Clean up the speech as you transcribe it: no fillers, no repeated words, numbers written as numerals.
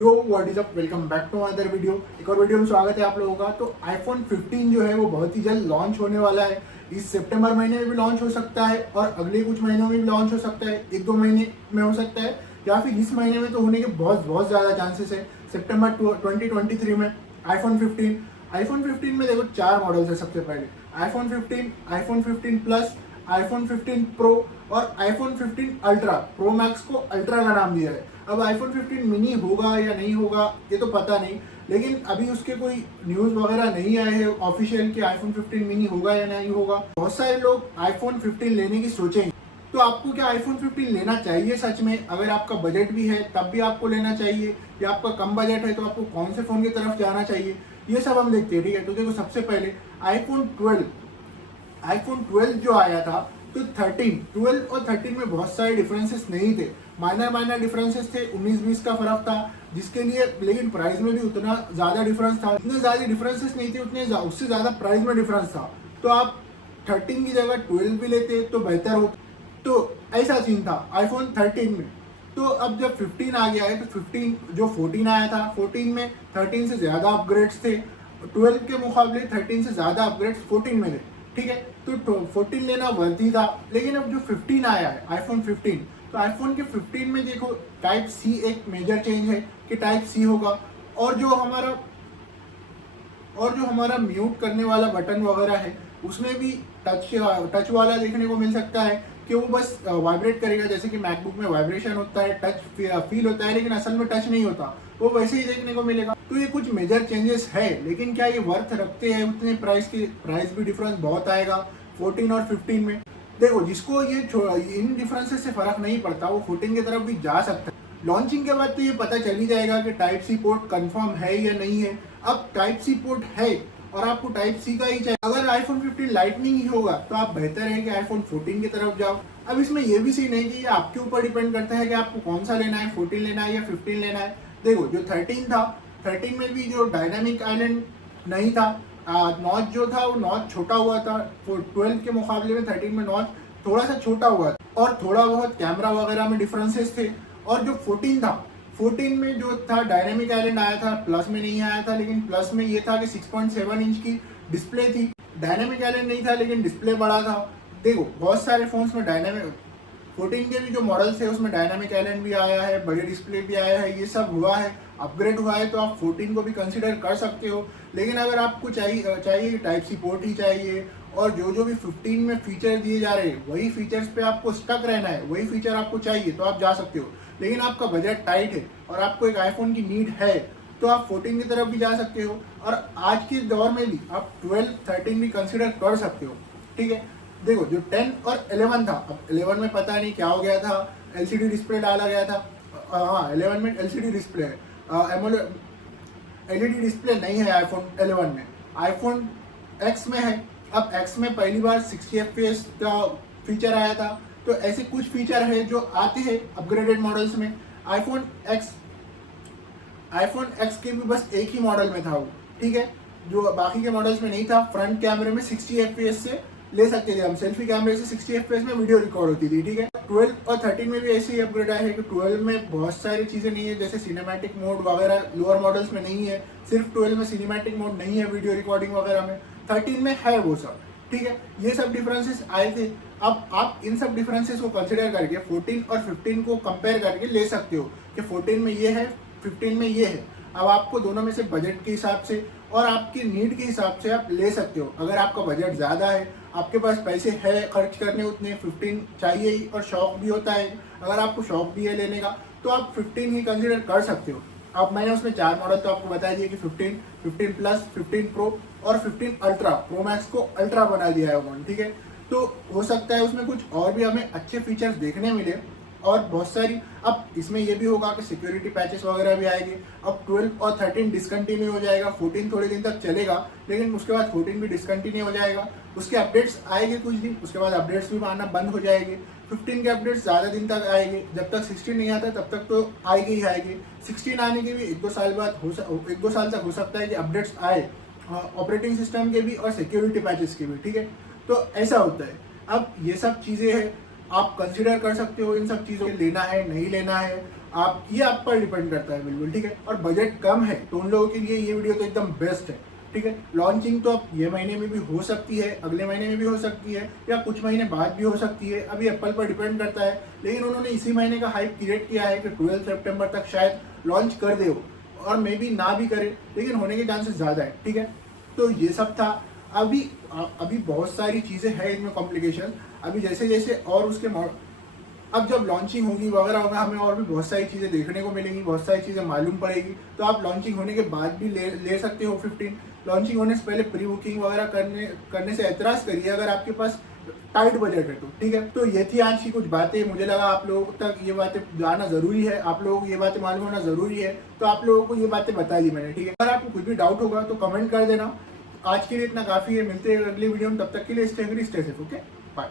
तो what is up, welcome back to other video. एक और वीडियो में स्वागत है आप लोगों का। तो आईफोन 15 जो है वो बहुत ही जल्द लॉन्च होने वाला है। इस सितंबर महीने में भी लॉन्च हो सकता है और अगले कुछ महीनों में भी लॉन्च हो सकता है, एक दो महीने में हो सकता है, या फिर इस महीने में तो होने के बहुत बहुत ज़्यादा चांसेस है। सितंबर 2023 में आईफोन 15 में देखो चार मॉडल्स है। सबसे पहले iPhone 15, iPhone 15 plus, iPhone 15 pro और आईफोन 15 अल्ट्रा। प्रो मैक्स को अल्ट्रा का नाम दिया है। अब आईफोन 15 मिनी होगा या नहीं होगा ये तो पता नहीं, लेकिन अभी उसके कोई न्यूज़ वगैरह नहीं आए हैं ऑफिशियल कि आईफोन 15 मिनी होगा या नहीं होगा। बहुत सारे लोग आईफोन 15 लेने की सोचेंगे। तो आपको क्या आईफोन 15 लेना चाहिए सच में? अगर आपका बजट भी है तब भी आपको लेना चाहिए, या आपका कम बजट है तो आपको कौन से फ़ोन की तरफ जाना चाहिए, ये सब हम देखते हैं। ठीक है, तो देखो सबसे पहले आईफोन 12 जो आया था, तो 12 और 13 में बहुत सारे डिफरेंसेस नहीं थे। माइनर डिफरेंसेस थे, 19-20 का फर्क था, जिसके लिए लेकिन प्राइस में भी उतना ज़्यादा डिफरेंस था। इतने ज़्यादा डिफरेंसेस नहीं थे, उससे ज़्यादा प्राइस में डिफरेंस था। तो आप 13 की जगह 12 भी लेते तो बेहतर होता। तो ऐसा सीन था आईफोन 13 में। तो अब जब 15 आ गया है तो 15 जो 14 आया था, 14 में 13 से ज़्यादा अपग्रेड्स थे। 12 के मुकाबले 13 से ज़्यादा अपग्रेड्स 14 में थे। ठीक है, तो 14 लेना वर्दी था। लेकिन अब जो 15 आया है आईफोन 15, तो आईफोन के 15 में देखो टाइप सी एक मेजर चेंज है कि टाइप सी होगा। और जो हमारा म्यूट करने वाला बटन वगैरह है उसमें भी टच वाला देखने को मिल सकता है कि वो बस वाइब्रेट करेगा, जैसे कि मैकबुक में वाइब्रेशन होता है, टच फील होता है, लेकिन असल में टच नहीं होता, वो वैसे ही देखने को मिलेगा। तो ये कुछ मेजर चेंजेस है, लेकिन क्या ये वर्थ रखते हैं उतने प्राइस की? प्राइस भी डिफरेंस बहुत आएगा 14 और 15 में। देखो जिसको ये इन डिफरेंसेस से फर्क नहीं पड़ता वो 14 की तरफ भी जा सकता है। लॉन्चिंग के बाद तो ये पता चल ही जाएगा कि टाइप सी पोर्ट कंफर्म है या नहीं है। अब टाइप सी पोर्ट है और आपको टाइप सी का ही चाहिए। अगर आईफोन 15 लाइटनिंग ही होगा तो आप बेहतर है कि आईफोन 14 की तरफ जाओ। अब इसमें ये भी सीन है कि ये आपके ऊपर डिपेंड करता है कि आपको कौन सा लेना है, 14 लेना है या 15 लेना है। देखो जो 13 था, 13 में भी जो डायनामिक आइलैंड नहीं था, नॉच जो था वो नॉच छोटा हुआ था। 12 के मुकाबले में 13 में नॉच थोड़ा सा छोटा हुआ था और थोड़ा बहुत कैमरा वगैरह में डिफरेंसेस थे। और जो 14 था, 14 में जो था डायनेमिक आइलैंड आया था, प्लस में नहीं आया था, लेकिन प्लस में ये था कि 6.7 इंच की डिस्प्ले थी। डायनेमिक आइलैंड नहीं था लेकिन डिस्प्ले बड़ा था। देखो बहुत सारे फोन्स में 14 के भी जो मॉडल्स है उसमें डायनामिक आइलैंड भी आया है, बड़े डिस्प्ले भी आया है, ये सब हुआ है, अपग्रेड हुआ है। तो आप 14 को भी कंसिडर कर सकते हो। लेकिन अगर आपको चाहिए टाइप सी पोर्ट ही चाहिए और जो भी 15 में फीचर दिए जा रहे हैं वही फीचर्स पे आपको स्टक रहना है, वही फीचर आपको चाहिए, तो आप जा सकते हो। लेकिन आपका बजट टाइट है और आपको एक आईफोन की नीड है तो आप 14 की तरफ भी जा सकते हो। और आज के दौर में भी आप 12, 13 भी कंसिडर कर सकते हो। ठीक है, देखो जो 10 और 11 था, अब 11 में पता नहीं क्या हो गया था, एलसीडी डिस्प्ले डाला गया था। हाँ, 11 में एलसीडी डिस्प्ले है, एलईडी डिस्प्ले नहीं है आईफोन 11 में, आईफोन एक्स में है। अब एक्स में पहली बार 60 FPS का फीचर आया था। तो ऐसे कुछ फीचर है जो आते हैं अपग्रेडेड मॉडल्स में। आईफोन एक्स के भी बस एक ही मॉडल में था वो। ठीक है, जो बाकी के मॉडल्स में नहीं था। फ्रंट कैमरे में 60 FPS से ले सकते थे हम, सेल्फी कैमरे से 60 FPS में वीडियो रिकॉर्ड होती थी। ठीक है, 12 और 13 में भी ऐसे ही अपग्रेड आया है कि 12 में बहुत सारी चीज़ें नहीं है, जैसे सिनेमैटिक मोड वगैरह लोअर मॉडल्स में नहीं है। सिर्फ 12 में सिनेमैटिक मोड नहीं है वीडियो रिकॉर्डिंग वगैरह में, 13 में है वो सब। ठीक है, ये सब डिफरेंसेस आए थे। अब आप इन सब डिफरेंसेस को कंसिडर करके 14 और 15 को कंपेयर करके ले सकते हो कि 14 में ये है, 15 में ये है। अब आपको दोनों में से बजट के हिसाब से और आपकी नीड के हिसाब से आप ले सकते हो। अगर आपका बजट ज़्यादा है, आपके पास पैसे है खर्च करने उतने, 15 चाहिए ही और शौक भी होता है, अगर आपको शौक भी है लेने का तो आप 15 ही कंसिडर कर सकते हो। अब मैंने उसमें चार मॉडल तो आपको बता दिए कि 15, 15 प्लस, 15 प्रो और 15 अल्ट्रा। प्रो मैक्स को अल्ट्रा बना दिया है उन्होंने। ठीक है, तो हो सकता है उसमें कुछ और भी हमें अच्छे फीचर्स देखने मिले और बहुत सारी। अब इसमें यह भी होगा कि सिक्योरिटी पैचेस वगैरह भी आएंगे। अब 12 और 13 डिसकंटिन्यू हो जाएगा, 14 थोड़े दिन तक चलेगा, लेकिन उसके बाद 14 भी डिसकंटिन्यू हो जाएगा। उसके अपडेट्स आएंगे कुछ दिन, उसके बाद अपडेट्स भी आना बंद हो जाएंगे। 15 के अपडेट्स ज़्यादा दिन तक आएंगे, जब तक 16 नहीं आता तब तक तो आएगी ही आएगी। 16 आने के भी एक दो साल तक हो सकता है कि अपडेट्स आए, ऑपरेटिंग सिस्टम के भी और सिक्योरिटी पैचेस के भी। ठीक है, तो ऐसा होता है। अब ये सब चीज़ें हैं, आप कंसिडर कर सकते हो इन सब चीज़ों को, लेना है नहीं लेना है। आप ये आप पर डिपेंड करता है बिल्कुल, ठीक है। और बजट कम है तो उन लोगों के लिए ये वीडियो तो एकदम बेस्ट है, ठीक है। लॉन्चिंग तो अब ये महीने में भी हो सकती है, अगले महीने में भी हो सकती है, या कुछ महीने बाद भी हो सकती है, अभी एप्पल पर डिपेंड करता है। लेकिन उन्होंने इसी महीने का हाइप क्रिएट किया है कि 12 सितंबर तक शायद लॉन्च कर दे वो, और मे बी ना भी करे, लेकिन होने के चांसेस ज़्यादा है, ठीक है। तो ये सब था। अभी बहुत सारी चीज़ें हैं इसमें कॉम्प्लिकेशन। अभी जैसे जैसे और उसके अब जब लॉन्चिंग होगी वगैरह होगा, हमें और भी बहुत सारी चीज़ें देखने को मिलेंगी, बहुत सारी चीज़ें मालूम पड़ेगी। तो आप लॉन्चिंग होने के बाद भी ले सकते हो 15। लॉन्चिंग होने से पहले प्री बुकिंग वगैरह करने से एतराज़ करिए अगर आपके पास टाइट बजट है तो, ठीक है। तो ये थी आज की कुछ बातें। मुझे लगा आप लोगों तक ये बातें जाना ज़रूरी है, आप लोगों को ये बातें मालूम होना ज़रूरी है, तो आप लोगों को ये बातें बता दी मैंने, ठीक है। अगर आपको कुछ भी डाउट होगा तो कमेंट कर देना। आज के लिए इतना काफ़ी है, मिलते हैं अगली वीडियो में, तब तक के लिए स्टे सेफ, ओके, बाय।